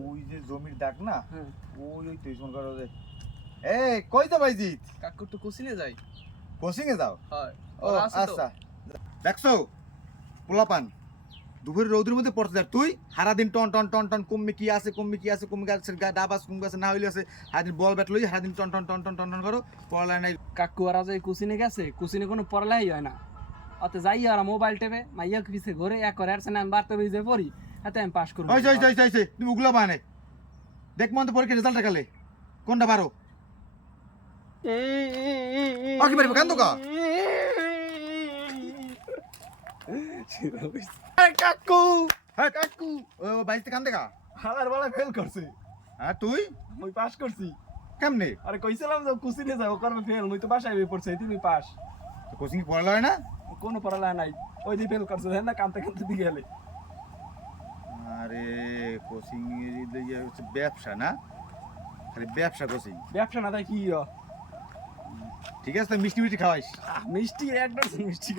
ওই যে জমির দাগ না হ্যাঁ ওই তুই ফোন করো যে এই কই তো ভাইজিৎ কাকু তো কোচিনে যাই কোচিং এ যাও হয় ও আচ্ছা দেখছো পোলাপান দুপুরে রৌদ্রের মধ্যে পড়তে যার তুই সারাদিন টন টন টন টন কমবে কি আছে ডাবাস কমবে আছে না হইলে আছে সারাদিন বল ব্যাট লই সারাদিন টন টন টন টন টন টন করো পড়ালে নাই কাকু আর যে কোচিনে গেছে কোচিনে কোনো পড়ালাই হয় না অত যাই আর মোবাইল টেপে মাইয়া পিছে ঘরে এক করে আসছে না আমি বাড়তে যে পড়ি এতে আমি পাস করবো হইছে তুমি উগলা বানে দেখ মন তো পরীক্ষা রেজাল্ট কালে কোনটা বারো আকি পারিবে কান্দো কা কাকু হ্যাঁ কাকু ও বাইতে কান্দে কা হালার বেলা ফেল করছে হ্যাঁ তুই মুই পাস করছি কেমনে আরে কইছিলাম যে কোচিনে যাও করবে ফেল মুই তো বাসায় বই পড়ছি তুমি পাস কোচিং পড়ালে হয় না কোনো পড়ালা নাই ওই যে ফেল করছে না কানতে কানতে দিয়ে গেলে আরে কোচিং হচ্ছে ব্যবসা না খালি ব্যবসা কোচিং ব্যবসা না তাই কি ঠিক আছে মিষ্টি মিষ্টি খাওয়াইস মিষ্টি এক ডজন মিষ্টি